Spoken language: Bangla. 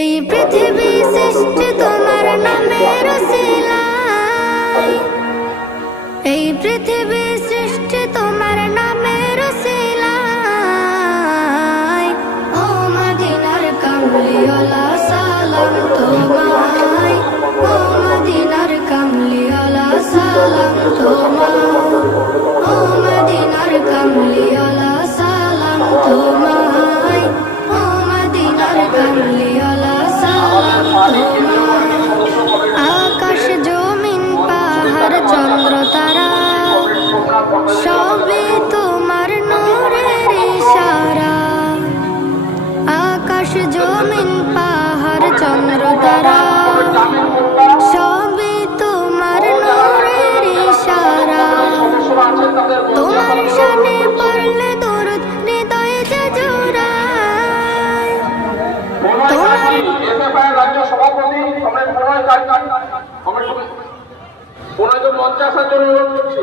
এই পৃথিবী সৃষ্টি তোমার নামের উসিলায়, এই পৃথিবী সৃষ্টি তোমার নামের উসিলায়। ও মদিনার কামলিওয়ালা সালাম তোমায়, ও মদিনার কামলিওয়ালা সালাম তোমায়, ও মদিনার কামলিওয়ালা সালাম তোমায়, ও মদিনার কামলিওয়ালা সালাম তোমায়। আকাশ জমিন পাহাড় চন্দ্র তারা সবই তোমার নূরের ইশারা। আকাশ জমিন পাহাড় চন্দ্র তারা সবই তোমার নূরের ইশারা। তোমার শানে পড়লে দরুদ হৃদয়ে যে জোড়ায়। তোমার রাজ্য সভাপতি কমরেড প্রণয় জন মঞ্চে আসার জন্য অনুরোধ করছি।